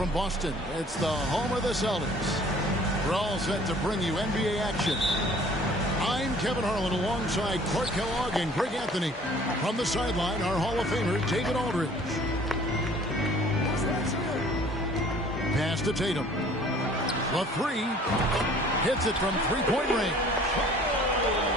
from Boston. It's the home of the Celtics. We're all set to bring you NBA action. I'm Kevin Harlan alongside Clark Kellogg and Greg Anthony. From the sideline, our Hall of Famer, David Aldridge. Pass to Tatum. The three. Hits it from three-point range.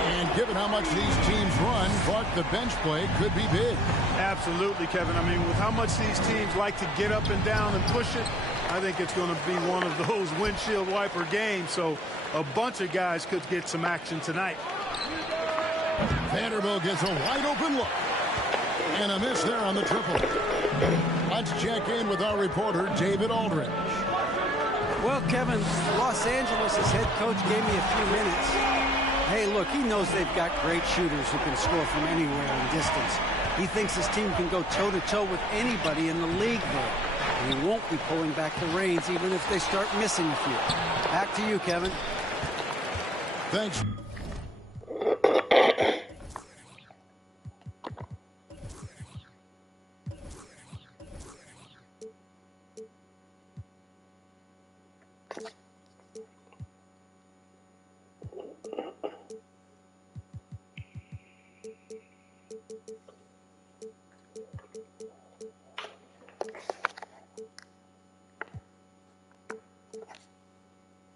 And given how much these teams run, Clark, the bench play could be big. Absolutely, Kevin. I mean, with how much these teams like to get up and down and push it, I think it's going to be one of those windshield wiper games. So a bunch of guys could get some action tonight. Vanderbilt gets a wide open look. And a miss there on the triple. Let's check in with our reporter, David Aldridge. Well, Kevin, Los Angeles' head coach gave me a few minutes. Hey, look, he knows they've got great shooters who can score from anywhere in distance. He thinks his team can go toe-to-toe with anybody in the league there. And he won't be pulling back the reins even if they start missing a few. Back to you, Kevin. Thanks.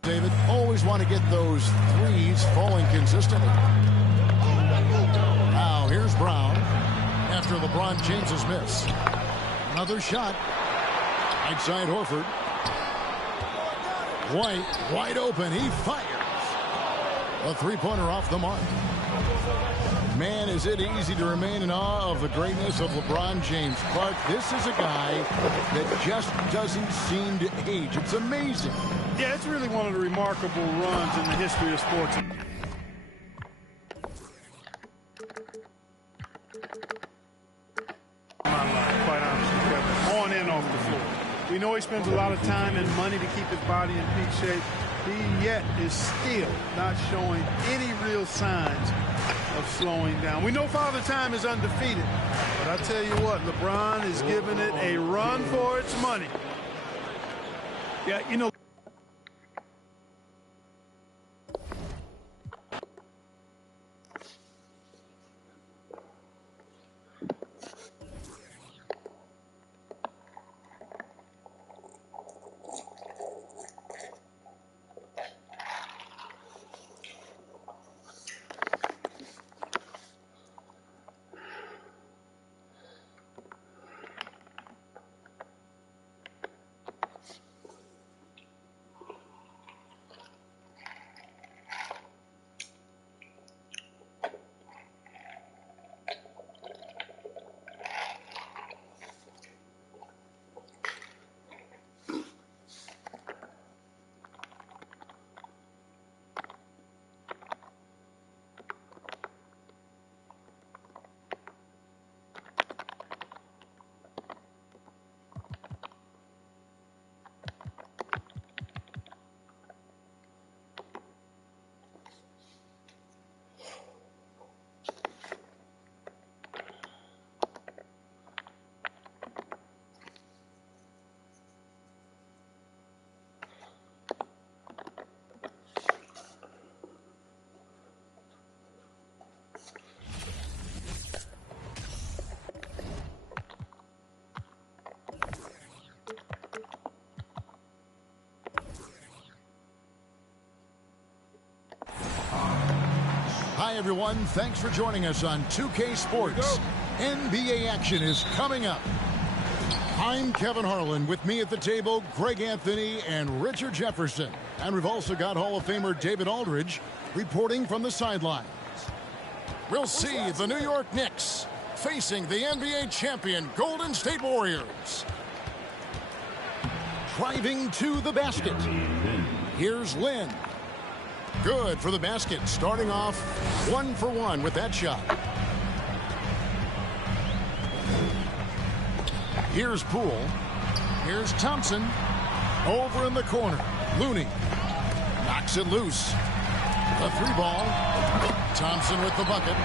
David, always want to get those threes falling consistently. Now here's Brown after LeBron James's miss. Another shot. Right side Horford. White wide open. He fires. A three-pointer off the mark. Man, is it easy to remain in awe of the greatness of LeBron James. Clark, this is a guy that just doesn't seem to age. It's amazing. Yeah, it's really one of the remarkable runs in the history of sports. Quite honestly, Kevin, on and off the floor. We know he spends a lot of time and money to keep his body in peak shape. He yet is still not showing any real signs of slowing down. We know Father Time is undefeated, but I tell you what, LeBron is giving it a run for its money. Yeah, you know. Hi, everyone. Thanks for joining us on 2K Sports. NBA action is coming up. I'm Kevin Harlan. With me at the table, Greg Anthony and Richard Jefferson. And we've also got Hall of Famer David Aldridge reporting from the sidelines. We'll see the New York Knicks facing the NBA champion Golden State Warriors. Driving to the basket. Here's Lynn. Good for the basket, starting off 1 for 1 with that shot. Here's Poole. Here's Thompson. Over in the corner. Looney knocks it loose. The three ball. Thompson with the bucket.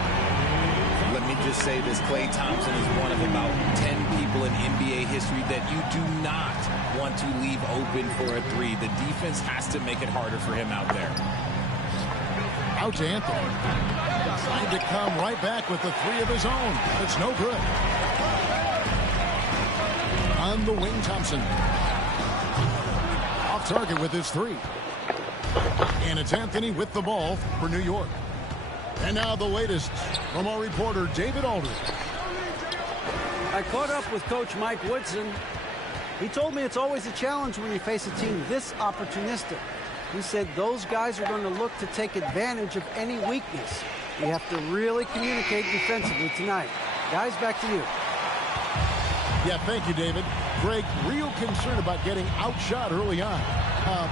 Let me just say this, Klay Thompson is one of about 10 people in NBA history that you do not want to leave open for a three. The defense has to make it harder for him out there. Out to Anthony. Trying to come right back with the three of his own. It's no good. On the wing, Thompson. Off target with his three. And it's Anthony with the ball for New York. And now the latest from our reporter, David Aldridge. I caught up with Coach Mike Woodson. He told me it's always a challenge when you face a team this opportunistic. He said those guys are going to look to take advantage of any weakness. You have to really communicate defensively tonight. Guys, back to you. Yeah, thank you, David. Greg, real concern about getting outshot early on.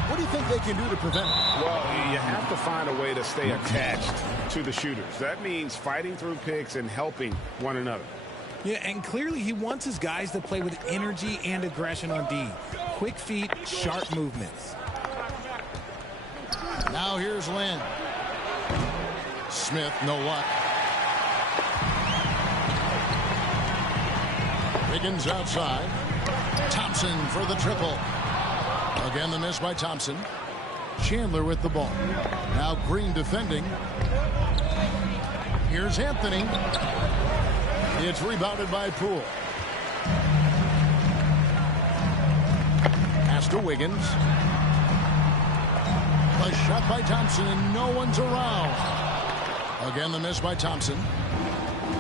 What do you think they can do to prevent it? Well, you have to find a way to stay attached to the shooters. That means fighting through picks and helping one another. Yeah, and clearly he wants his guys to play with energy and aggression on D. Quick feet, sharp movements. Now here's Lynn. Smith, no luck. Wiggins outside. Thompson for the triple. Again, the miss by Thompson. Chandler with the ball. Now Green defending. Here's Anthony. It's rebounded by Poole. Pass to Wiggins. A shot by Thompson, and no one's around. Again, the miss by Thompson.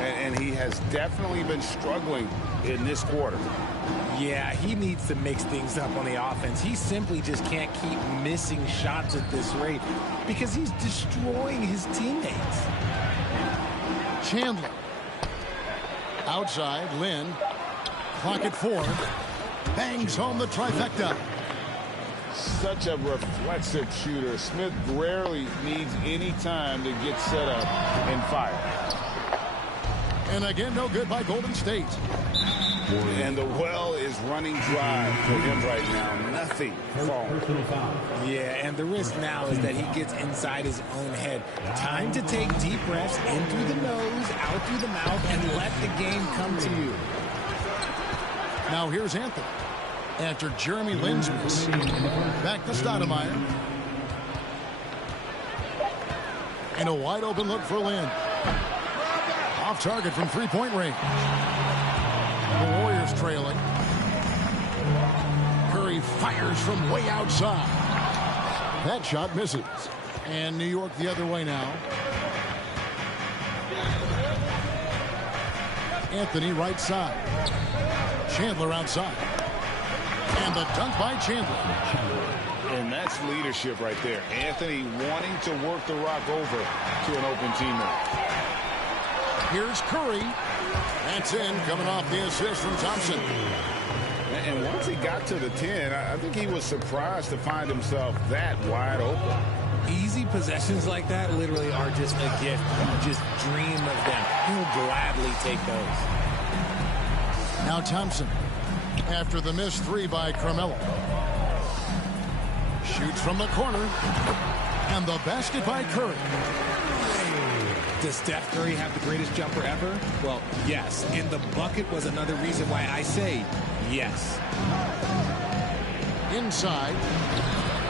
And he has definitely been struggling in this quarter. Yeah, he needs to mix things up on the offense. He simply just can't keep missing shots at this rate because he's destroying his teammates. Chandler. Outside, Lynn. Clock at 4. Bangs home the trifecta. Such a reflexive shooter. Smith rarely needs any time to get set up and fire. And again, no good by Golden State. And the well is running dry for him right now. Nothing falling. Yeah, and the risk now is that he gets inside his own head. Time to take deep breaths in through the nose, out through the mouth, and let the game come to you. Now here's Anthony. After Jeremy Lin's miss. Back to Stoudemire. And a wide open look for Lin. Off target from three-point range. The Warriors trailing. Curry fires from way outside. That shot misses. And New York the other way now. Anthony right side. Chandler outside. And the dunk by Chandler. And that's leadership right there. Anthony wanting to work the rock over to an open teammate. Here's Curry. That's in, coming off the assist from Thompson. And once he got to the 10, I think he was surprised to find himself that wide open. Easy possessions like that literally are just a gift. You just dream of them. He'll gladly take those. Now Thompson. After the missed three by Carmelo. Shoots from the corner. And the basket by Curry. Does Steph Curry have the greatest jumper ever? Well, yes. And the bucket was another reason why I say yes. Inside.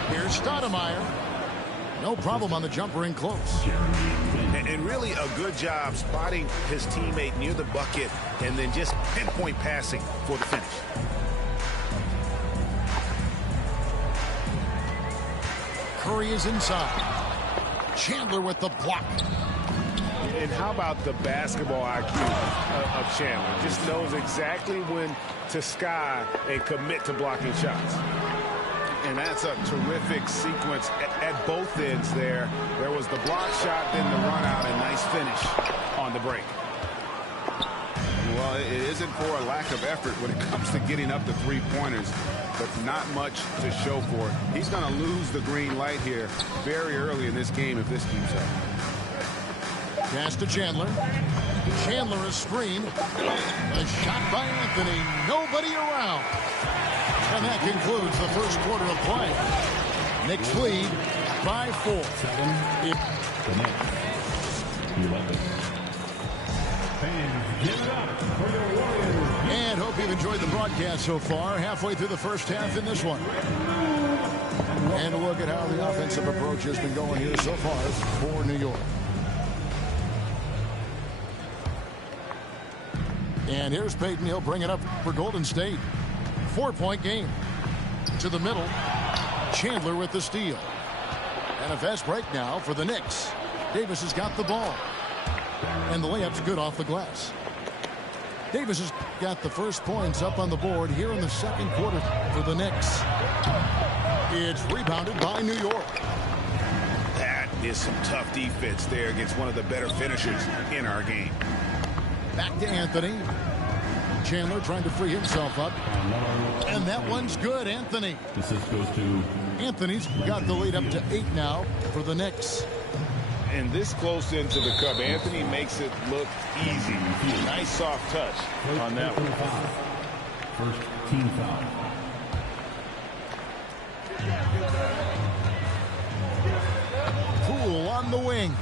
Here's Stoudemire. No problem on the jumper in close. And really a good job spotting his teammate near the bucket and then just pinpoint passing for the finish. Curry is inside. Chandler with the block. And how about the basketball IQ of Chandler? Just knows exactly when to sky and commit to blocking shots. And that's a terrific sequence at both ends there. There was the block shot, then the run out, and nice finish on the break. Well, it isn't for a lack of effort when it comes to getting up the three-pointers, but not much to show for it. He's going to lose the green light here very early in this game if this keeps up. Pass to Chandler. Chandler is screened. A shot by Anthony. Nobody around. And that concludes the first quarter of play. Knicks lead by 4. And hope you've enjoyed the broadcast so far. Halfway through the first half in this one. And a look at how the offensive approach has been going here so far for New York. And here's Payton. He'll bring it up for Golden State. 4-point game. To the middle. Chandler with the steal. And a fast break now for the Knicks. Davis has got the ball. And the layup's good off the glass. Davis has got the first points up on the board here in the second quarter for the Knicks. It's rebounded by New York. That is some tough defense there against one of the better finishers in our game. Back to Anthony. Chandler trying to free himself up. And that one's good, Anthony. Assist goes to Anthony's got the lead up to 8 now for the Knicks. And this close into the cup, Anthony makes it look easy. Nice soft touch on that one. First team foul. Poole on the wing.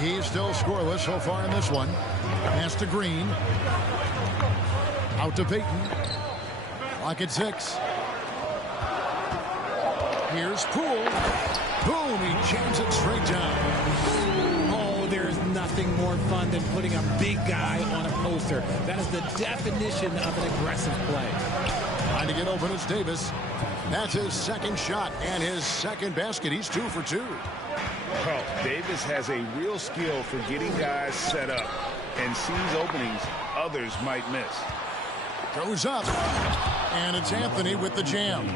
He's still scoreless so far in this one. Pass to Green. Out to Payton. Clock at 6. Here's Poole. Boom, he jams it straight down. Oh, there's nothing more fun than putting a big guy on a poster. That is the definition of an aggressive play. Trying to get open is Davis. That's his second shot and his second basket. He's 2 for 2. Well, Davis has a real skill for getting guys set up and sees openings others might miss. Goes up. And it's Anthony with the jam.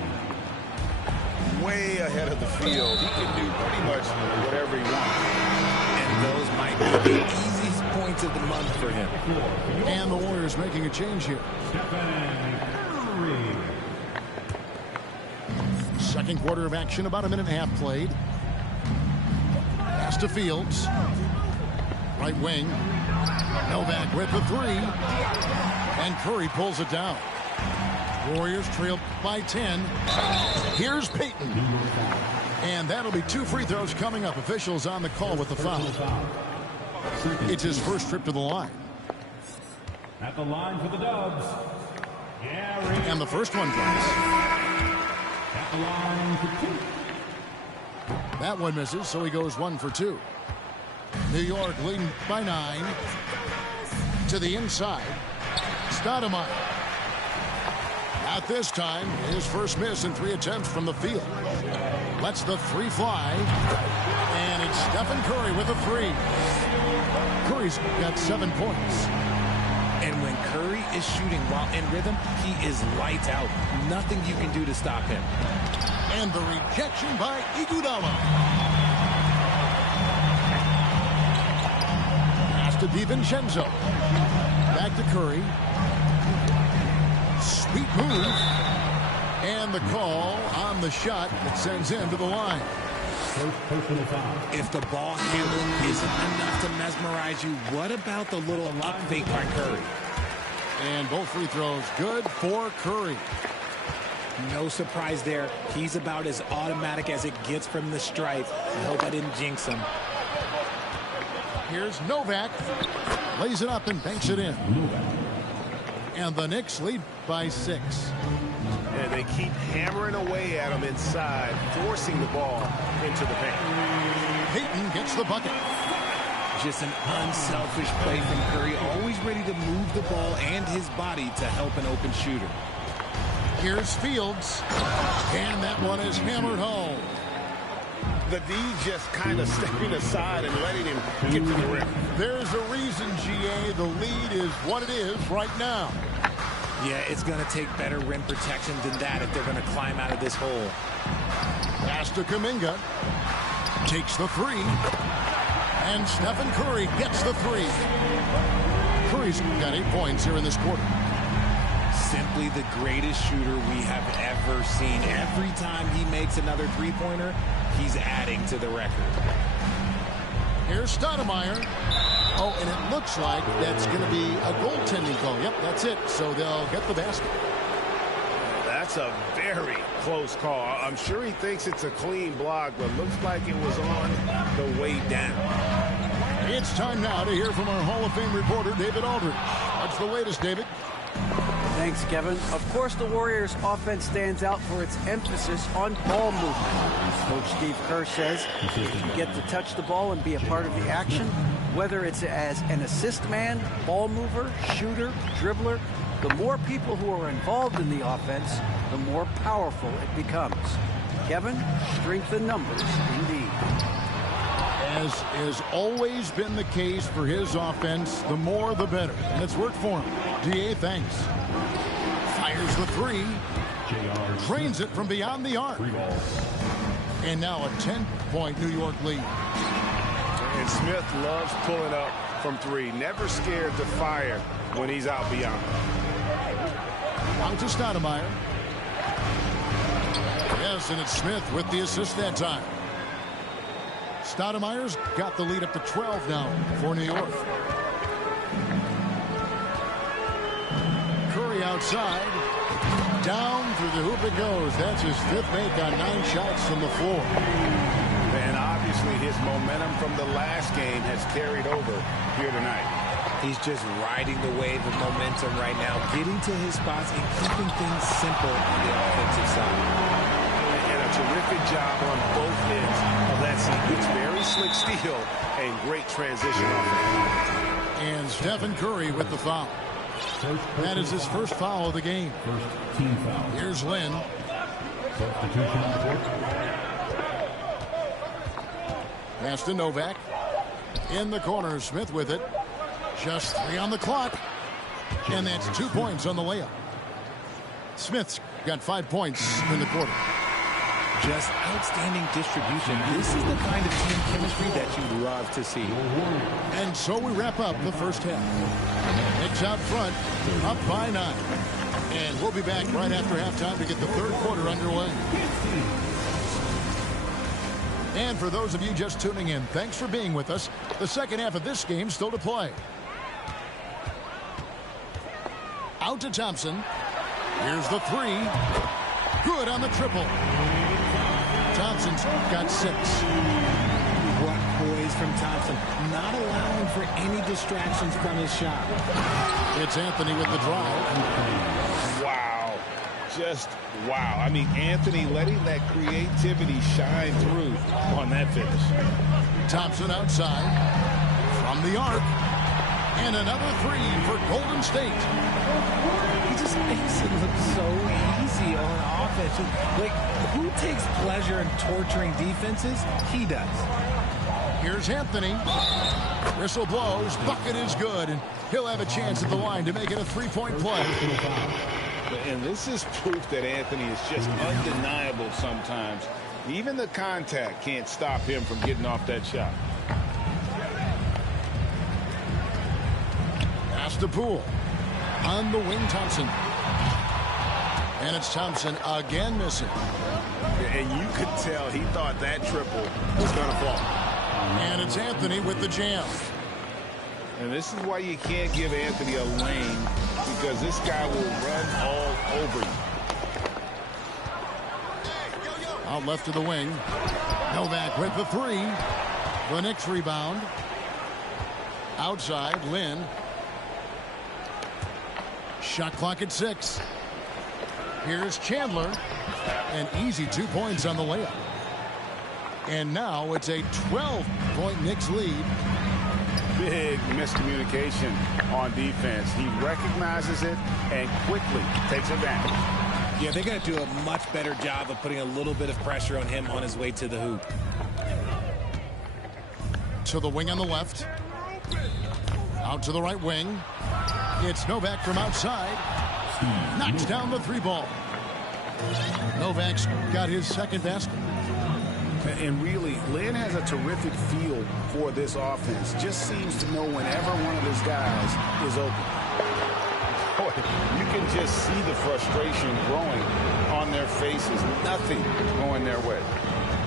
Way ahead of the field. He can do pretty much whatever he wants. And those might be the easiest points of the month for him. And the Warriors making a change here. Second quarter of action, about a minute and a half played. Pass to Fields. Right wing. Novak with the 3. And Curry pulls it down. Warriors trail by 10. Here's Payton. And that'll be 2 free throws coming up. Officials on the call with the foul. It's his first trip to the line. At the line for the Dubs. And the first one goes. At the line for 2. That one misses, so he goes 1 for 2. New York leading by 9. To the inside. Stoudemire. Not this time. His first miss in 3 attempts from the field. Lets the 3 fly. And it's Stephen Curry with a 3. Curry's got 7 points. And when Curry is shooting while in rhythm, he is lights out. Nothing you can do to stop him. And the rejection by Iguodala. Pass to DiVincenzo. Back to Curry. Sweet move. And the call on the shot that sends him to the line. If the ball handling isn't enough to mesmerize you, what about the little up fake by Curry? And both free throws good for Curry. No surprise there. He's about as automatic as it gets from the stripe. I hope I didn't jinx him. Here's Novak. Lays it up and banks it in. And the Knicks lead by 6. And they keep hammering away at him inside, forcing the ball into the paint. Payton gets the bucket. Just an unselfish play from Curry, always ready to move the ball and his body to help an open shooter. Here's Fields. And that one is hammered home. The D just kind of stepping aside and letting him get to the rim. There's a reason, GA, the lead is what it is right now. Yeah, it's going to take better rim protection than that if they're going to climb out of this hole. Pass to Kuminga. Takes the 3. And Stephen Curry gets the 3. Curry's got 8 points here in this quarter. Simply the greatest shooter we have ever seen. Every time he makes another three-pointer, he's adding to the record. Here's Stoudemire. Oh, and it looks like that's going to be a goaltending call. Yep, that's it. So they'll get the basket. That's a very close call. I'm sure he thinks it's a clean block, but looks like it was on the way down. It's time now to hear from our Hall of Fame reporter, David Aldridge. What's the latest, David? Thanks, Kevin. Of course, the Warriors' offense stands out for its emphasis on ball movement. Coach Steve Kerr says if you get to touch the ball and be a part of the action, whether it's as an assist man, ball mover, shooter, dribbler, the more people who are involved in the offense, the more powerful it becomes. Kevin, strength in numbers, indeed. As has always been the case for his offense, the more the better. And it's worked for him. DA, thanks. Fires the three. Drains it from beyond the arc. And now a 10-point New York lead. And Smith loves pulling up from three. Never scared to fire when he's out beyond. Out to Stoudemire. Yes, and it's Smith with the assist that time. Stoudemire's got the lead up to 12 now for New York. Curry outside. Down through the hoop it goes. That's his fifth make on 9 shots from the floor. And obviously his momentum from the last game has carried over here tonight. He's just riding the wave of momentum right now, getting to his spots and keeping things simple on the offensive side. And a terrific job on both ends of that sequence. Very slick steal and great transition offense. And Stephen Curry with the foul. That is his first foul of the game. First team foul. Here's Lynn. Substitution on the court. Pass to Novak. In the corner, Smith with it. Just 3 on the clock. And that's 2 points on the layup. Smith's got 5 points in the quarter. Just outstanding distribution. This is the kind of team chemistry that you love to see. And so we wrap up the first half. Knicks out front, up by 9. And we'll be back right after halftime to get the third quarter underway. And for those of you just tuning in, thanks for being with us. The second half of this game still to play. Out to Thompson. Here's the three. Good on the triple. Thompson's got 6. What poise from Thompson, not allowing for any distractions from his shot. It's Anthony with the drive. Wow. Just wow. I mean, Anthony letting that creativity shine through on that finish. Thompson outside. From the arc. And another 3 for Golden State. He just makes it look so easy on offense. Like, who takes pleasure in torturing defenses? He does. Here's Anthony. Whistle blows. Bucket is good. And he'll have a chance at the line to make it a 3-point play. And this is proof that Anthony is just undeniable sometimes. Even the contact can't stop him from getting off that shot. Pass to Poole. On the wing, Thompson. And it's Thompson again missing. And you could tell he thought that triple was going to fall. And it's Anthony with the jam. And this is why you can't give Anthony a lane, because this guy will run all over you. Out left to the wing. Novak with the 3. The Knicks rebound. Outside, Lynn. Shot clock at 6. Here's Chandler. An easy 2 points on the layup. And now it's a 12-point Knicks lead. Big miscommunication on defense. He recognizes it and quickly takes advantage. Yeah, they're going to do a much better job of putting a little bit of pressure on him on his way to the hoop. To the wing on the left. Out to the right wing. It's Novak from outside. Knocks down the 3 ball. Novak's got his second basket. And really, Lynn has a terrific feel for this offense. Just seems to know whenever one of his guys is open. Boy, you can just see the frustration growing on their faces. Nothing going their way.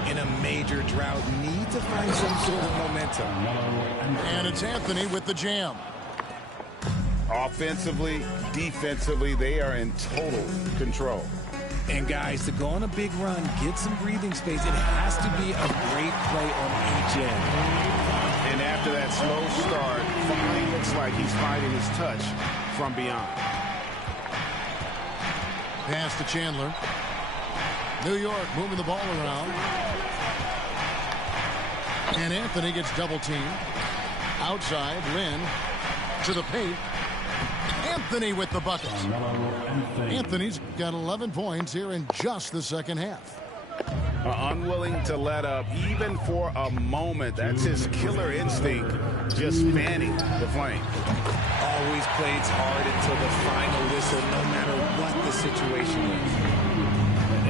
In a major drought, need to find some sort of momentum. And it's Anthony with the jam. Offensively, defensively, they are in total control. And guys, to go on a big run, get some breathing space, it has to be a great play on each end. And after that slow start, finally looks like he's finding his touch from beyond. Pass to Chandler. New York moving the ball around. And Anthony gets double teamed. Outside, Lynn to the paint. Anthony with the bucket. Anthony's got 11 points here in just the second half. Unwilling to let up even for a moment. That's his killer instinct, just fanning the flame. Always plays hard until the final whistle, no matter what the situation is.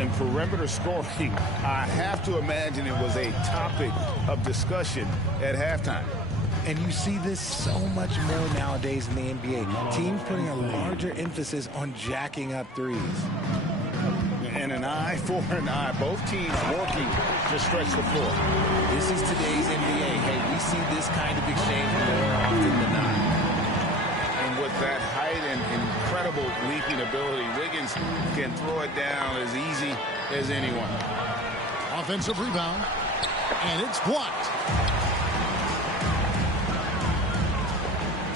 In perimeter scoring, I have to imagine it was a topic of discussion at halftime. And you see this so much more nowadays in the NBA. Teams putting a larger emphasis on jacking up threes. And an eye for an eye. Both teams working to stretch the floor. This is today's NBA. Hey, we see this kind of exchange more often than not. And with that height and incredible leaping ability, Wiggins can throw it down as easy as anyone. Offensive rebound. And it's blocked.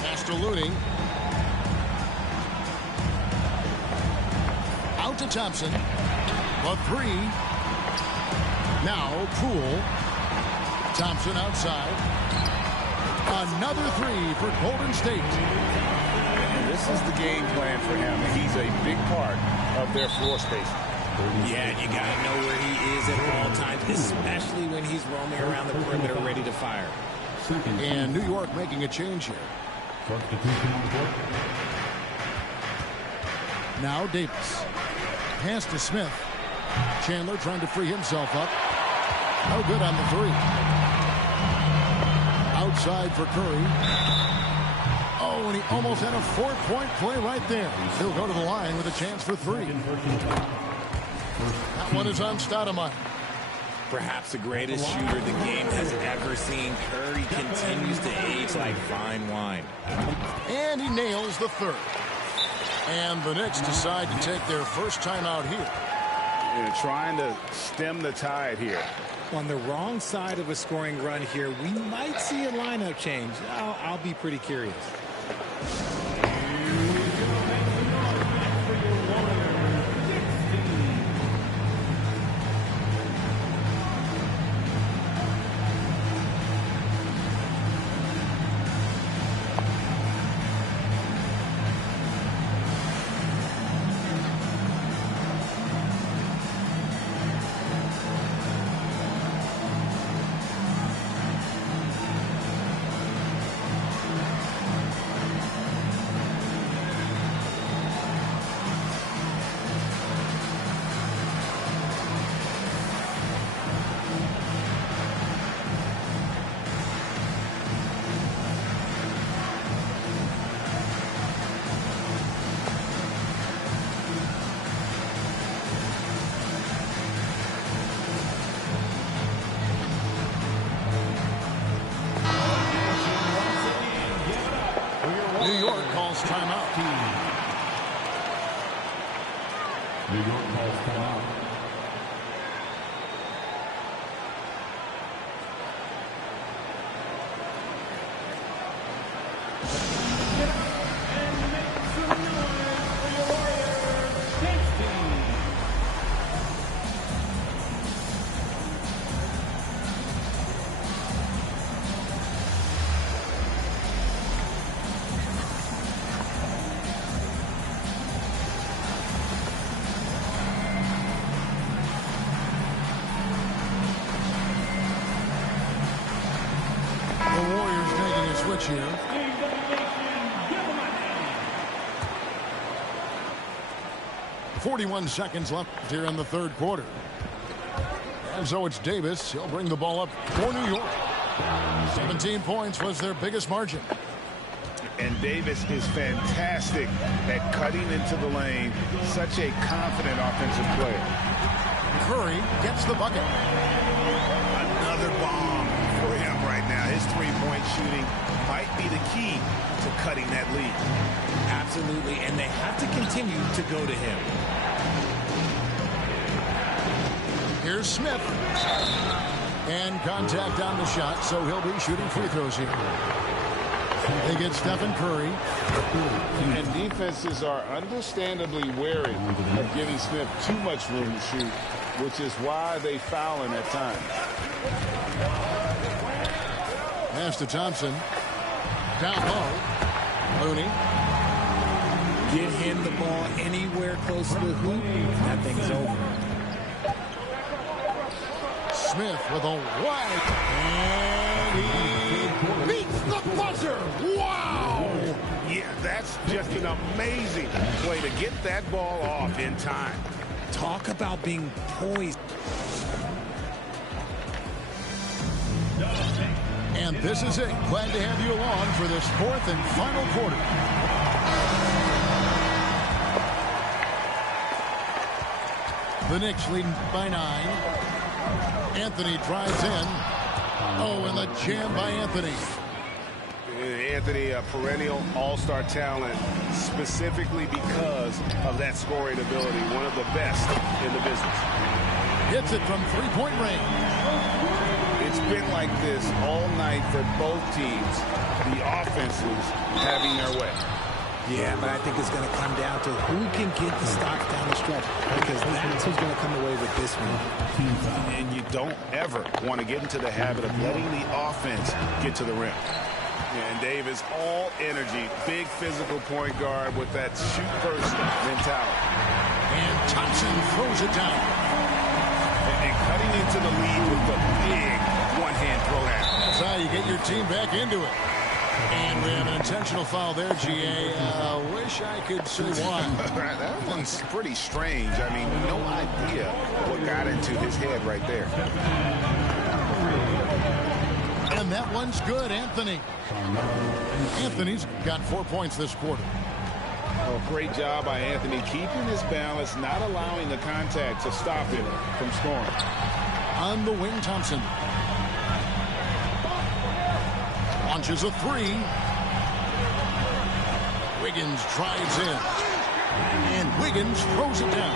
Pass to Looney. Out to Thompson. A three. Now Poole. Thompson outside. Another three for Golden State. And this is the game plan for him. He's a big part of their floor space. Yeah, you got to know where he is at all times, especially when he's roaming around the perimeter ready to fire. And New York making a change here. Substitution on the court. Now Davis. Pass to Smith. Chandler trying to free himself up. No good on the three. Outside for Curry. Oh, and he almost had a 4-point play right there. He'll go to the line with a chance for three. That one is on Stoudemire. Perhaps the greatest shooter the game has ever seen. Curry continues to age like fine wine. And he nails the third. And the Knicks decide to take their first timeout here. They're trying to stem the tide here. On the wrong side of a scoring run here, we might see a lineup change. I'll be pretty curious. New York calls timeout. New York calls timeout. Here. 41 seconds left here in the third quarter. And so it's Davis. He'll bring the ball up for New York. 17 points was their biggest margin. And Davis is fantastic at cutting into the lane. Such a confident offensive player. Curry gets the bucket. Another bomb for him right now. His three-point shooting might be the key to cutting that lead. Absolutely, and they have to continue to go to him. Here's Smith. And contact on the shot, so he'll be shooting free throws here. They get Stephen Curry. And defenses are understandably wary of giving Smith too much room to shoot, which is why they foul him at times. Pass to Thompson. Down low. Looney. Get him the ball anywhere close to the hoop. That thing's over. Smith with a wide. And he beats the buzzer. Wow! Yeah, that's just an amazing way to get that ball off in time. Talk about being poised. And this is it. Glad to have you along for this fourth and final quarter. The Knicks leading by 9. Anthony drives in. Oh, and the jam by Anthony. Anthony, a perennial all-star talent, specifically because of that scoring ability, one of the best in the business. Hits it from three-point range. It's been like this all night for both teams, the offenses having their way. Yeah, but I think it's going to come down to who can get the stops down the stretch, because that's who's going to come away with this one. And you don't ever want to get into the habit of letting the offense get to the rim. And Davis, all energy, big physical point guard with that shoot-first mentality. And Thompson throws it down. And cutting into the lead with the big one-hand throwdown. That's how you get your team back into it. And we have an intentional foul there, G.A. Wish I could say why. That one's pretty strange. I mean, no idea what got into his head right there. And that one's good, Anthony. Anthony's got 4 points this quarter. Oh, great job by Anthony keeping his balance, not allowing the contact to stop him from scoring. On the wing, Thompson. Launches a three. Wiggins drives in. And Wiggins throws it down.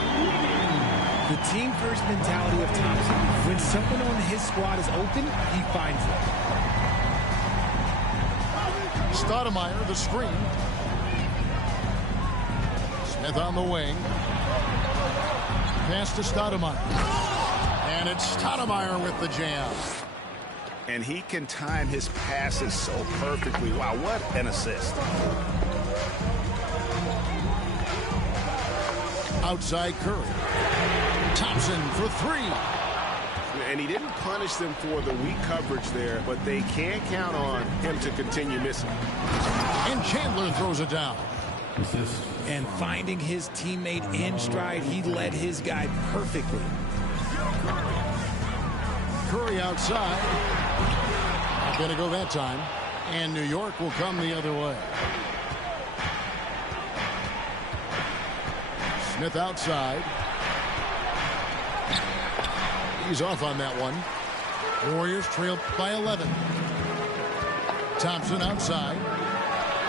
The team-first mentality of Thompson. When someone on his squad is open, he finds it. Stoudemire, the screen. Smith on the wing. Pass to Stoudemire. And it's Stoudemire with the jam. And he can time his passes so perfectly. Wow, what an assist. Outside Curry. Thompson for three. And he didn't punish them for the weak coverage there, but they can't count on him to continue missing. And Chandler throws it down. And finding his teammate in stride, he led his guy perfectly. Curry outside. Not going to go that time. And New York will come the other way. Smith outside. He's off on that one. Warriors trail by 11. Thompson outside.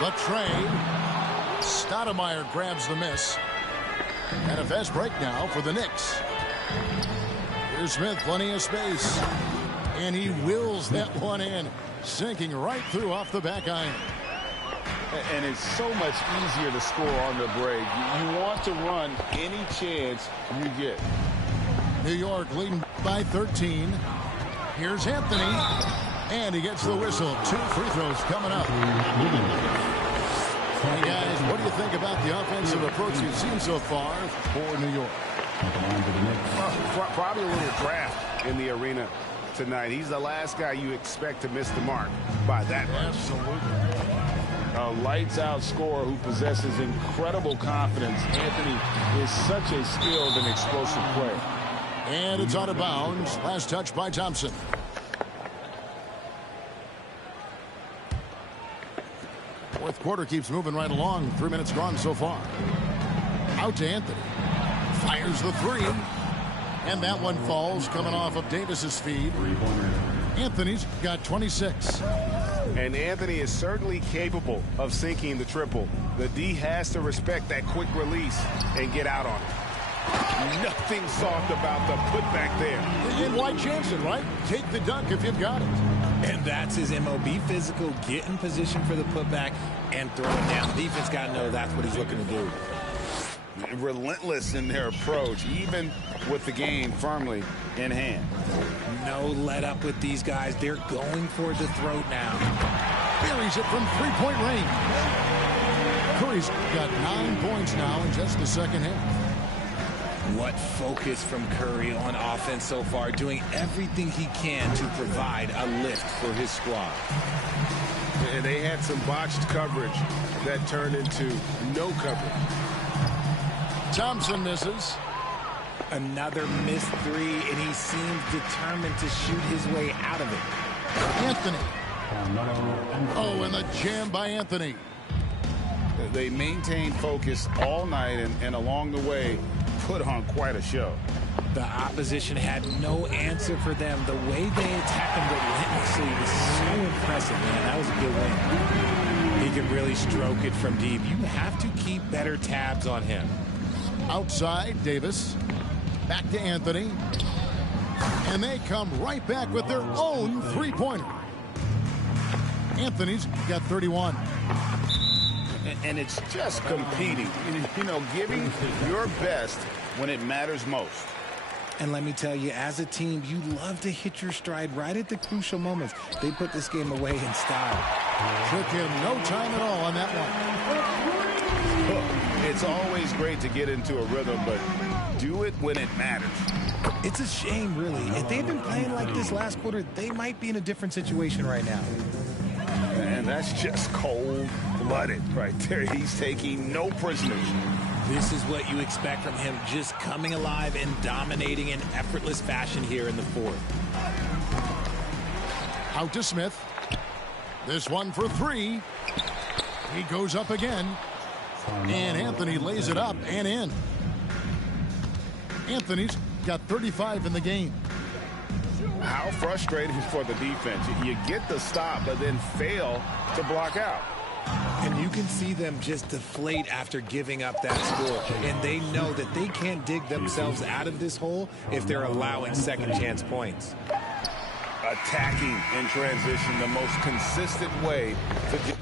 The trade. Stoudemire grabs the miss. And a fast break now for the Knicks. Here's Smith, plenty of space. And he wills that one in, sinking right through off the back iron. And it's so much easier to score on the break. You want to run any chance you get. New York leading by 13. Here's Anthony. And he gets the whistle. 2 free throws coming up. Hey guys, what do you think about the offensive approach you've seen so far for New York? Probably a little draft in the arena tonight. He's the last guy you expect to miss the mark by that much. Absolutely. A lights-out scorer who possesses incredible confidence. Anthony is such a skilled and explosive player. And it's out of bounds. Last touch by Thompson. Fourth quarter keeps moving right along. 3 minutes gone so far. Out to Anthony. Fires the three. And that one falls coming off of Davis's feed. Anthony's got 26. And Anthony is certainly capable of sinking the triple. The D has to respect that quick release and get out on it. Nothing soft about the putback there. And why chance it, right? Take the dunk if you've got it. And that's his MO. Be physical, get in position for the putback, and throw it down. The defense got to know that's what he's looking to do. Relentless in their approach, even with the game firmly in hand. No let up with these guys. They're going for the throat now. Buries it from three-point range. Curry's got 9 points now in just the second half. What focus from Curry on offense so far, doing everything he can to provide a lift for his squad. And they had some botched coverage that turned into no coverage. Thompson misses. Another missed three, and he seems determined to shoot his way out of it. Anthony. Oh, and the jam by Anthony. They maintained focus all night and along the way put on quite a show. The opposition had no answer for them. The way they attacked them relentlessly was so impressive, man. That was a good win. He can really stroke it from deep. You have to keep better tabs on him. Outside, Davis. Back to Anthony. And they come right back with their own three-pointer. Anthony's got 31. And it's just competing, you know, giving your best when it matters most. And let me tell you, as a team, you love to hit your stride right at the crucial moments. They put this game away in style. Took him no time at all on that one. Look, it's always great to get into a rhythm, but do it when it matters. It's a shame, really. If they'd been playing like this last quarter, they might be in a different situation right now. And that's just cold-blooded right there. He's taking no prisoners. This is what you expect from him, just coming alive and dominating in effortless fashion here in the fourth. Out to Smith. This one for three. He goes up again. And Anthony lays it up and in. Anthony's got 35 in the game. How frustrating for the defense. You get the stop, but then fail to block out. And you can see them just deflate after giving up that score. And they know that they can't dig themselves out of this hole if they're allowing second chance points. Attacking in transition, the most consistent way to do.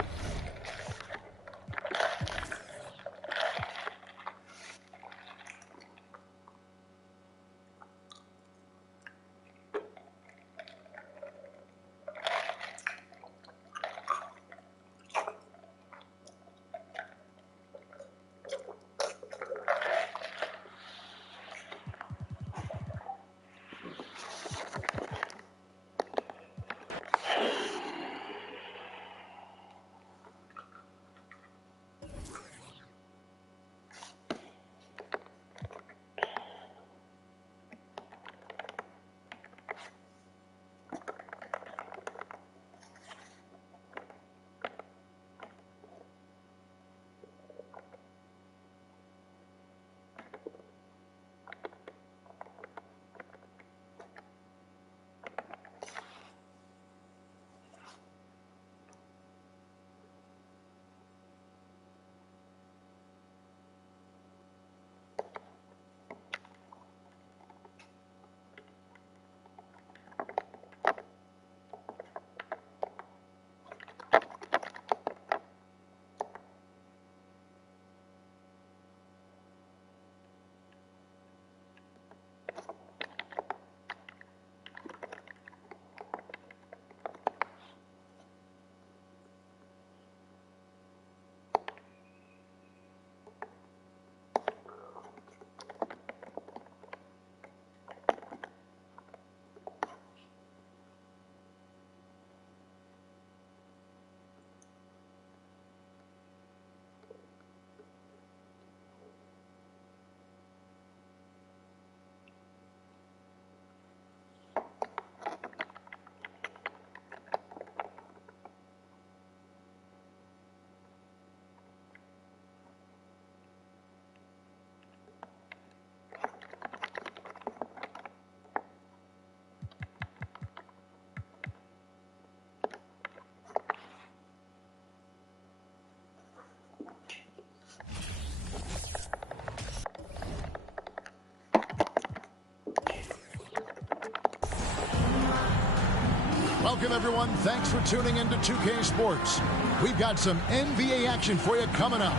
Welcome, everyone. Thanks for tuning in to 2K Sports. We've got some NBA action for you coming up.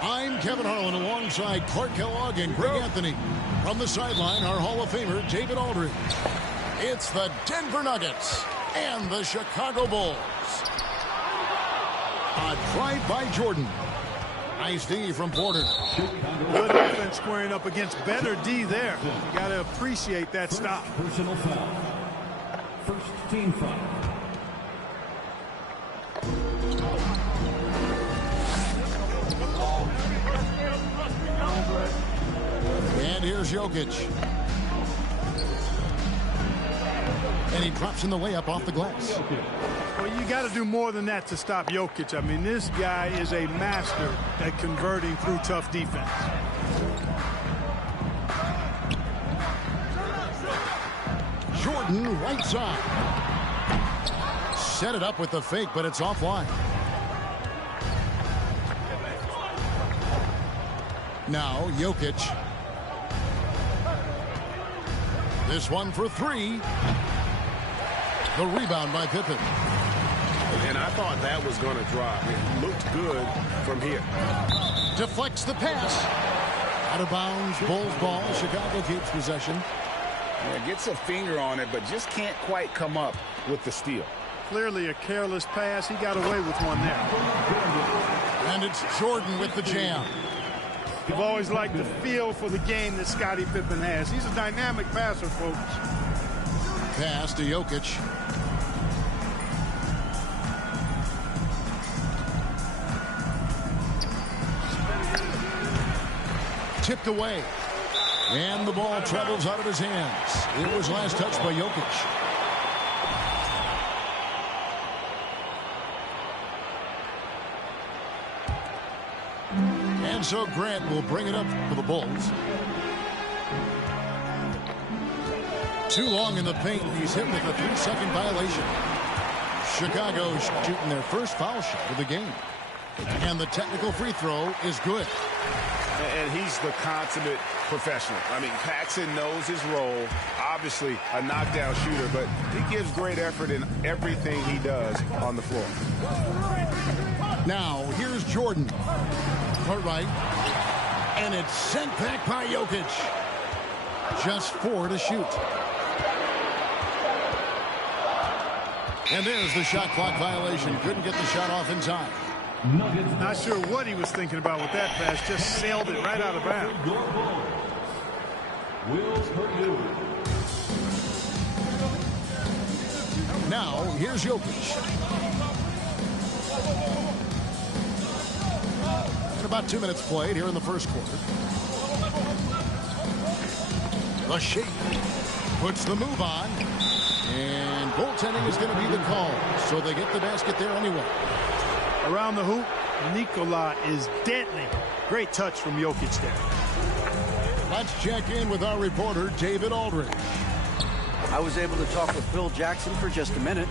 I'm Kevin Harlan alongside Clark Kellogg and Greg Anthony. From the sideline, our Hall of Famer, David Aldridge. It's the Denver Nuggets and the Chicago Bulls. A drive by Jordan. Nice D from Porter. Good offense squaring up against better D there. You got to appreciate that stop. Personal foul. First team foul. And here's Jokic. And he drops in the layup off the glass. Well, you got to do more than that to stop Jokic. I mean, this guy is a master at converting through tough defense. Jordan, right side. Set it up with the fake, but it's offline. Now, Jokic. This one for three. The rebound by Pippen. And I thought that was going to drop. It looked good from here. Deflects the pass. Out of bounds, Bulls ball. Chicago keeps possession. Yeah, gets a finger on it, but just can't quite come up with the steal. Clearly a careless pass. He got away with one there. And it's Jordan with the jam. I've always liked the feel for the game that Scottie Pippen has. He's a dynamic passer, folks. Pass to Jokic. Tipped away. And the ball travels out of his hands. It was last touched by Jokic. And so Grant will bring it up for the Bulls. Too long in the paint. He's hit with a 3-second violation. Chicago shooting their first foul shot of the game. And the technical free throw is good. And he's the consummate professional. I mean, Paxson knows his role. Obviously a knockdown shooter, but he gives great effort in everything he does on the floor. Now, here's Jordan. Court right. And it's sent back by Jokic. Just 4 to shoot. And there's the shot clock violation. Couldn't get the shot off in time. Not sure what he was thinking about with that pass. Just sailed it right out of bounds. Now, here's Jokic. And about 2 minutes played here in the first quarter. The shape puts the move on. And goaltending is going to be the call. So they get the basket there anyway. Around the hoop, Nikola is deadly. Great touch from Jokic there. Let's check in with our reporter, David Aldridge. I was able to talk with Phil Jackson for just a minute.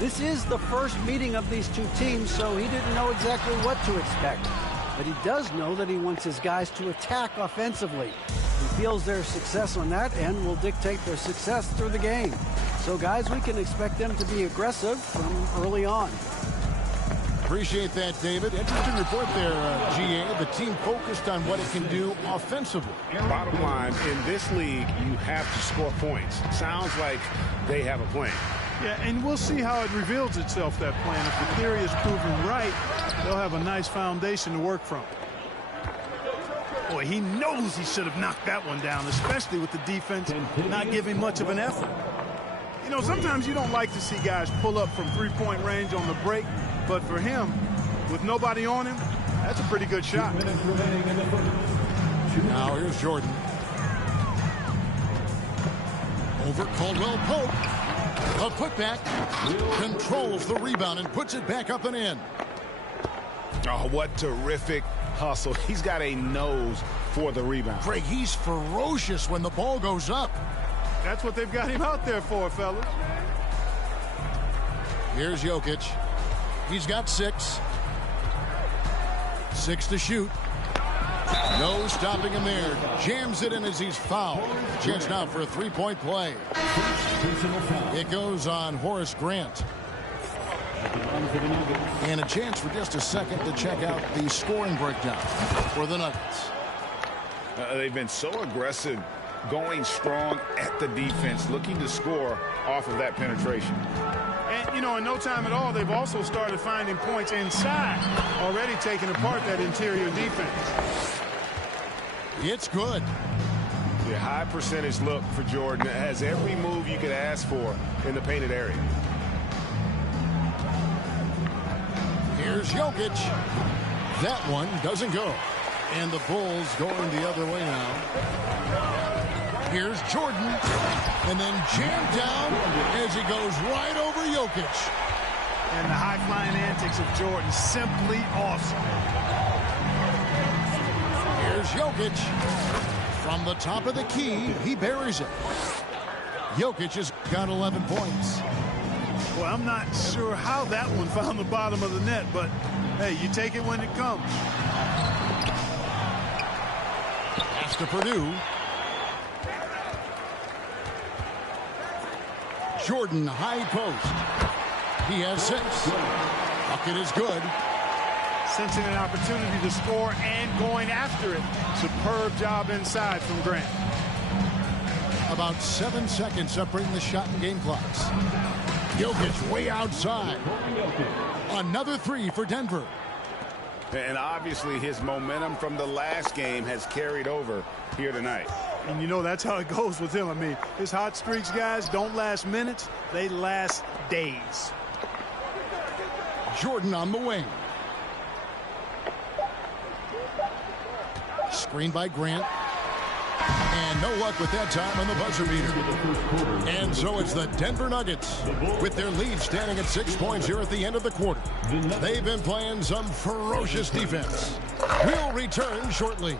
This is the first meeting of these two teams, so he didn't know exactly what to expect. But he does know that he wants his guys to attack offensively. He feels their success on that end will dictate their success through the game. So, guys, we can expect them to be aggressive from early on. Appreciate that, David. Interesting report there, GA. The team focused on what it can do offensively. Bottom line, in this league, you have to score points. Sounds like they have a plan. Yeah, and we'll see how it reveals itself, that plan. If the theory is proven right, they'll have a nice foundation to work from. Boy, he knows he should have knocked that one down, especially with the defense not giving much of an effort. You know, sometimes you don't like to see guys pull up from three-point range on the break, but for him, with nobody on him, that's a pretty good shot. Now here's Jordan. Over Caldwell Pope. A putback. Controls the rebound and puts it back up and in. Oh, what terrific hustle. He's got a nose for the rebound. Craig, he's ferocious when the ball goes up. That's what they've got him out there for, fellas. Here's Jokic. He's got 6. 6 to shoot. No stopping him there. Jams it in as he's fouled. Chance now for a three-point play. It goes on Horace Grant. And a chance for just a second to check out the scoring breakdown for the Nuggets. They've been so aggressive, going strong at the defense, looking to score off of that penetration. And, you know, in no time at all, they've also started finding points inside, already taking apart that interior defense. It's good. Yeah, high percentage look for Jordan. It has every move you could ask for in the painted area. Here's Jokic. That one doesn't go. And the Bulls going the other way now. Here's Jordan. And then jammed down as he goes right over Jokic. And the high-flying antics of Jordan, simply awesome. Here's Jokic. From the top of the key, he buries it. Jokic has got 11 points. Well, I'm not sure how that one found the bottom of the net, but, hey, you take it when it comes. Pass to Purdue. Jordan, high post. He has 6. Bucket is good. Sensing an opportunity to score and going after it. Superb job inside from Grant. About 7 seconds separating the shot and game clocks. Jokic way outside. Another 3 for Denver. And obviously his momentum from the last game has carried over here tonight. And you know that's how it goes with him. I mean, his hot streaks, guys, don't last minutes. They last days. Jordan on the wing. Screen by Grant. And no luck with that time on the buzzer beater. And so it's the Denver Nuggets with their lead standing at 6 points here at the end of the quarter. They've been playing some ferocious defense. We'll return shortly.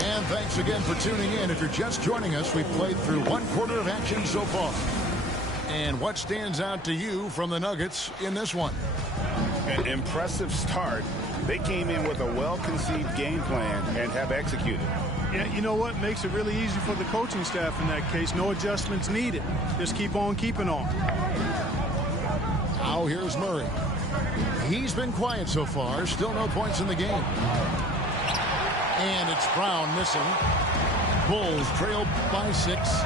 And thanks again for tuning in. If you're just joining us, we've played through 1 quarter of action so far. And what stands out to you from the Nuggets in this one? An impressive start. They came in with a well-conceived game plan and have executed. Yeah, you know what makes it really easy for the coaching staff in that case? No adjustments needed. Just keep on keeping on. Now here's Murray. He's been quiet so far. Still no points in the game. And it's Brown missing. Bulls trail by 6.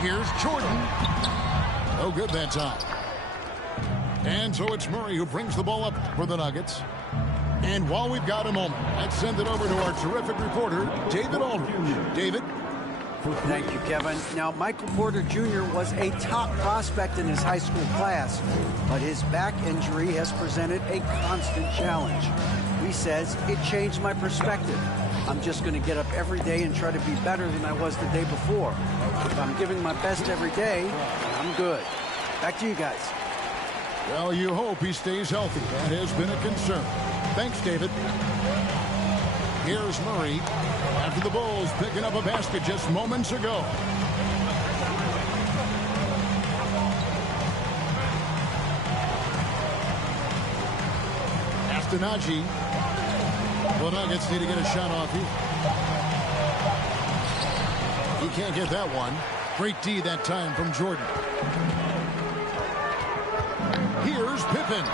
Here's Jordan. No good that time. And so it's Murray who brings the ball up for the Nuggets. And while we've got a moment, let's send it over to our terrific reporter, David Aldridge. David? Thank you, Kevin. Now, Michael Porter Jr. was a top prospect in his high school class, but his back injury has presented a constant challenge. He says, it changed my perspective. I'm just going to get up every day and try to be better than I was the day before. If I'm giving my best every day, I'm good. Back to you guys. Well, you hope he stays healthy. That has been a concern. Thanks, David. Here's Murray after the Bulls picking up a basket just moments ago. Astonaghi. The Nuggets need to get a shot off here. He can't get that one. Great D that time from Jordan. Here's Pippen.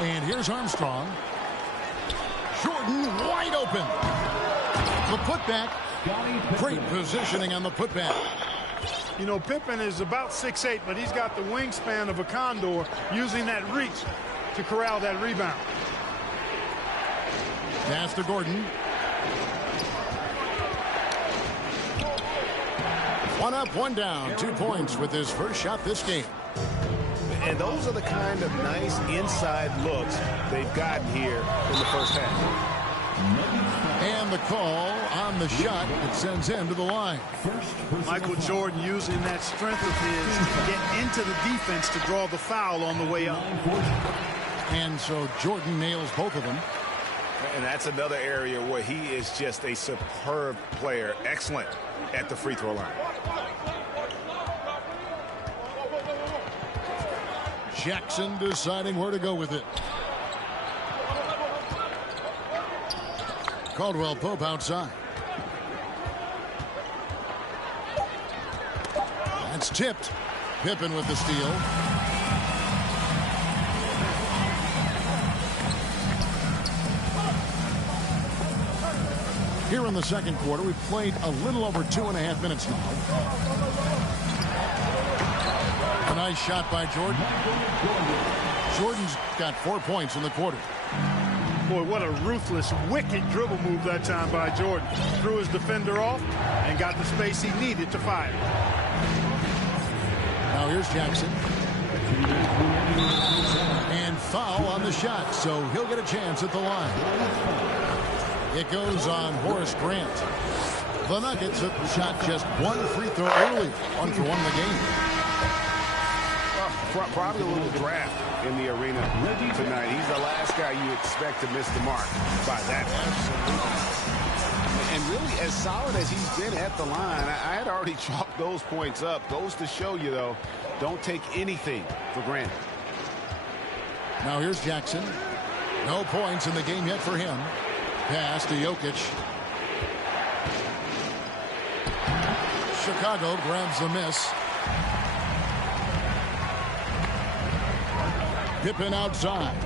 And here's Armstrong. Jordan wide open. The putback. Great positioning on the putback. You know, Pippen is about 6'8", but he's got the wingspan of a condor, using that reach to corral that rebound. Pass to Gordon. One up, one down. 2 points with his first shot this game. And those are the kind of nice inside looks they've gotten here in the first half. And the call on the shot that sends him to the line. Michael Jordan using that strength of his to get into the defense to draw the foul on the way up. And so Jordan nails both of them. And that's another area where he is just a superb player. Excellent at the free throw line. Jackson deciding where to go with it. Caldwell Pope outside. That's tipped. Pippen with the steal. Here in the second quarter, we've played a little over 2.5 minutes now. A nice shot by Jordan. Jordan's got 4 points in the quarter. Boy, what a ruthless, wicked dribble move that time by Jordan. Threw his defender off and got the space he needed to fire. Now here's Jackson. And foul on the shot, so he'll get a chance at the line. It goes on Horace Grant. The Nuggets have shot just one free throw early. 1 for 1 in the game. Probably a little draft in the arena tonight. He's the last guy you expect to miss the mark by that. And really, as solid as he's been at the line, I had already chalked those points up. Goes to show you, though, don't take anything for granted. Now here's Jackson. No points in the game yet for him. Pass to Jokic. Chicago grabs the miss. Pippen outside.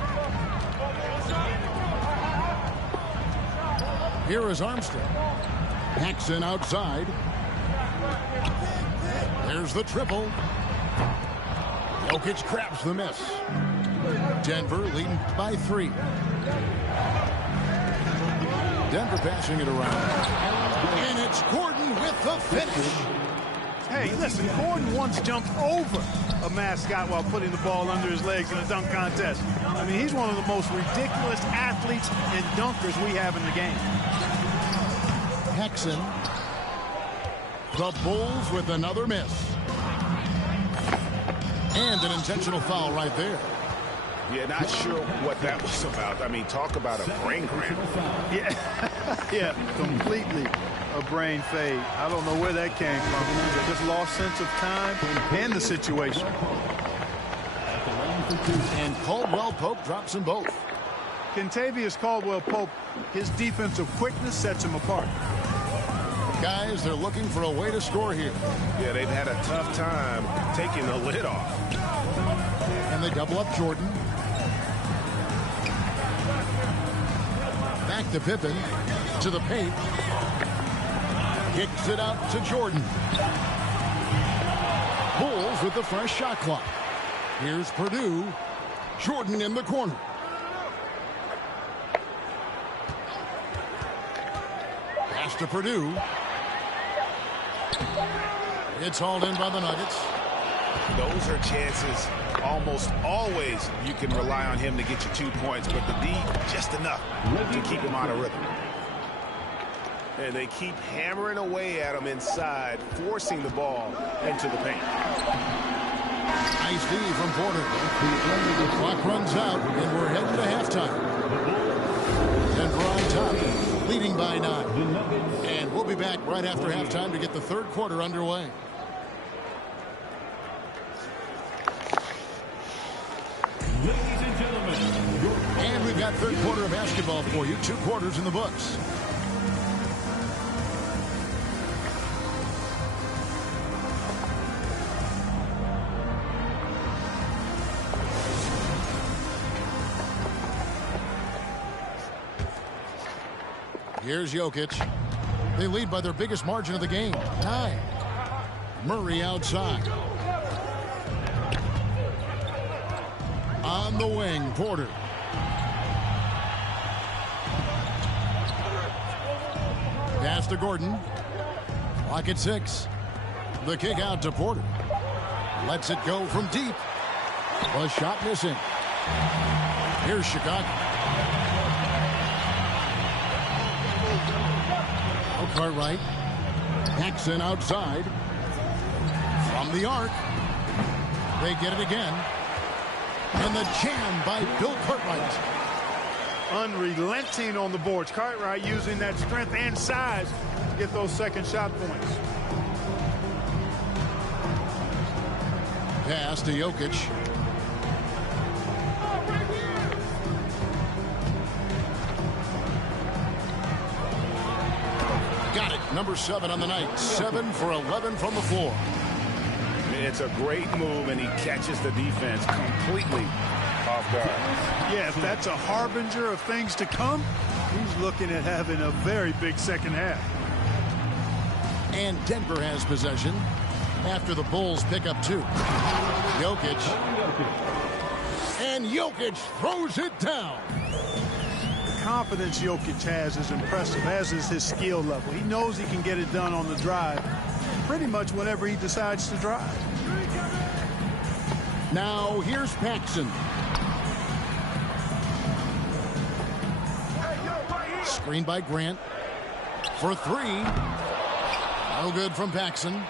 Here is Armstrong. Jackson outside. There's the triple. Jokic grabs the miss. Denver leading by 3. Denver passing it around. And it's Gordon with the finish. Hey, listen, Gordon once jumped over a mascot while putting the ball under his legs in a dunk contest. I mean, he's one of the most ridiculous athletes and dunkers we have in the game. Jackson. The Bulls with another miss. And an intentional foul right there. Yeah, not sure what that was about. I mean, talk about a brain cramp. Yeah, completely a brain fade. I don't know where that came from. Just lost sense of time and the situation. And Caldwell Pope drops them both. Kentavious Caldwell Pope, his defensive quickness sets him apart. Guys, they're looking for a way to score here. Yeah, they've had a tough time taking the lid off. And they double up Jordan. Back to Pippen. To the paint. Kicks it out to Jordan. Bulls with the fresh shot clock. Here's Purdue. Jordan in the corner. Pass to Purdue. It's hauled in by the Nuggets. Those are chances almost always you can rely on him to get you 2 points, but the D just enough to keep him out of rhythm. And they keep hammering away at him inside, forcing the ball into the paint. Nice D from Porter. The clock runs out, and we're heading to halftime. Denver on top, leading by 9. And we'll be back right after halftime to get the third quarter underway. Ladies and gentlemen, And we've got third quarter of basketball for you. 2 quarters in the books. Here's Jokic. They lead by their biggest margin of the game, 9. Murray outside. On the wing, Porter. Pass to Gordon. Clock at 6. The kick out to Porter. Lets it go from deep. A shot missing. Here's Chicago. Cartwright. Jackson outside. From the arc. They get it again. And the jam by Bill Cartwright. Unrelenting on the boards. Cartwright using that strength and size to get those second shot points. Pass to Jokic. Got it. Number 7 on the night. 7 for 11 from the floor. It's a great move, and he catches the defense completely off guard. Yeah, if that's a harbinger of things to come, he's looking at having a very big second half. And Denver has possession after the Bulls pick up 2. Jokic. And Jokic throws it down. The confidence Jokic has is impressive, as is his skill level. He knows he can get it done on the drive pretty much whenever he decides to drive. Now here's Paxson. Screen by Grant for 3. No good from Paxson.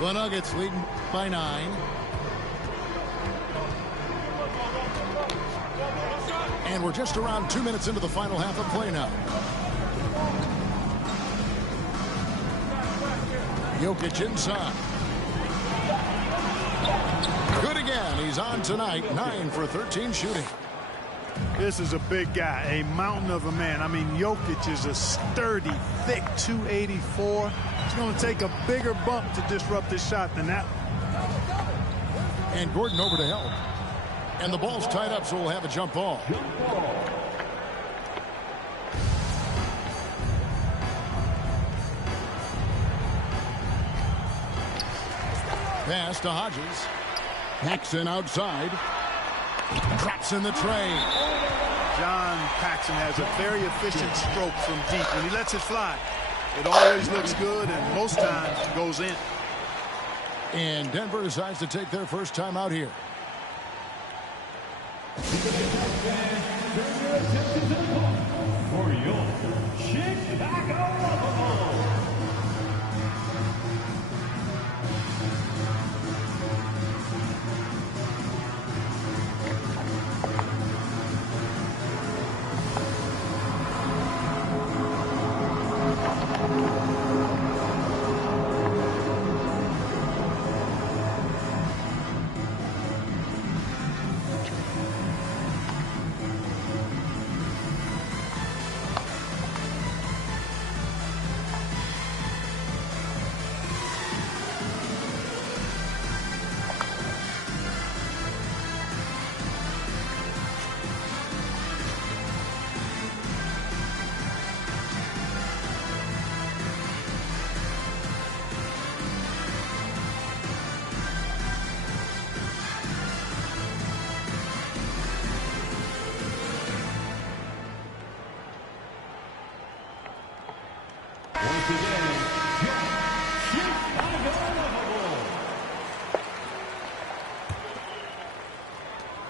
The Nuggets leading by 9. And we're just around 2 minutes into the final half of play now. Jokic inside. Good again. He's on tonight. 9 for 13 shooting. This is a big guy, a mountain of a man. I mean, Jokic is a sturdy, thick 284. It's going to take a bigger bump to disrupt this shot than that. And Gordon over to help. And the ball's tied up, so we'll have a jump ball. Pass to Hodges. Paxson outside. Drops in the tray. John Paxson has a very efficient stroke from deep. When he lets it fly, it always looks good and most times goes in. And Denver decides to take their first time out here. For your Chicago.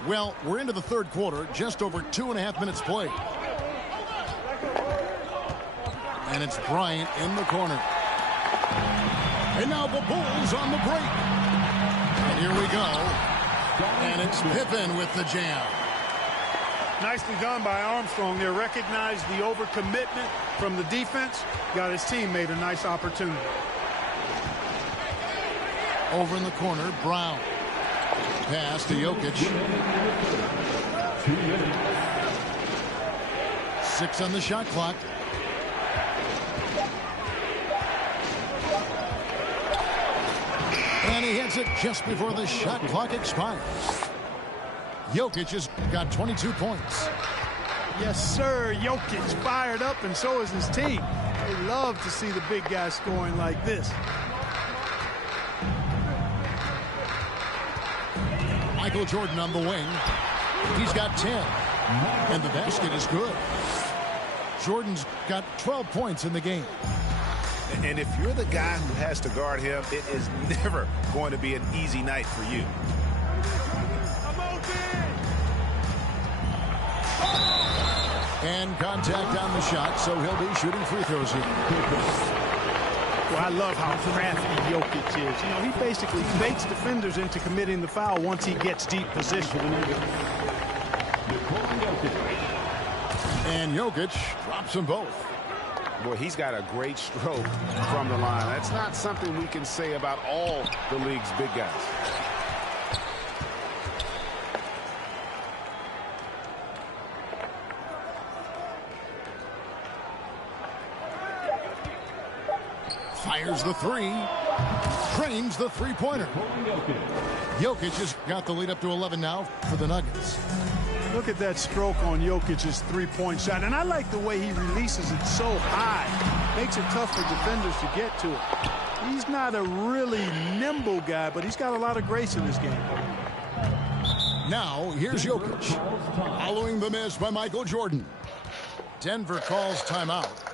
Well, we're into the third quarter, just over 2.5 minutes played. And it's Bryant in the corner. And now the Bulls on the break. And here we go. And it's Pippen with the jam. Nicely done by Armstrong there. Recognized the overcommitment from the defense. Got his teammate a nice opportunity. Over in the corner, Brown. Pass to Jokic. 6 on the shot clock. And he hits it just before the shot clock expires. Jokic has got 22 points. Yes, sir. Jokic fired up, and so is his team. They love to see the big guy scoring like this. Michael Jordan on the wing. He's got 10. And the basket is good. Jordan's got 12 points in the game. And if you're the guy who has to guard him, it is never going to be an easy night for you. And contact on the shot, so he'll be shooting free throws here. Well, I love how crafty Jokic is. You know, he basically baits defenders into committing the foul once he gets deep position. And Jokic drops them both. Boy, he's got a great stroke from the line. That's not something we can say about all the league's big guys. Fires the three. Trains the three-pointer. Jokic has got the lead up to 11 now for the Nuggets. Look at that stroke on Jokic's three-point shot. And I like the way he releases it so high. Makes it tough for defenders to get to it. He's not a really nimble guy, but he's got a lot of grace in his game. Now, here's Jokic. Following the miss by Michael Jordan. Denver calls timeout.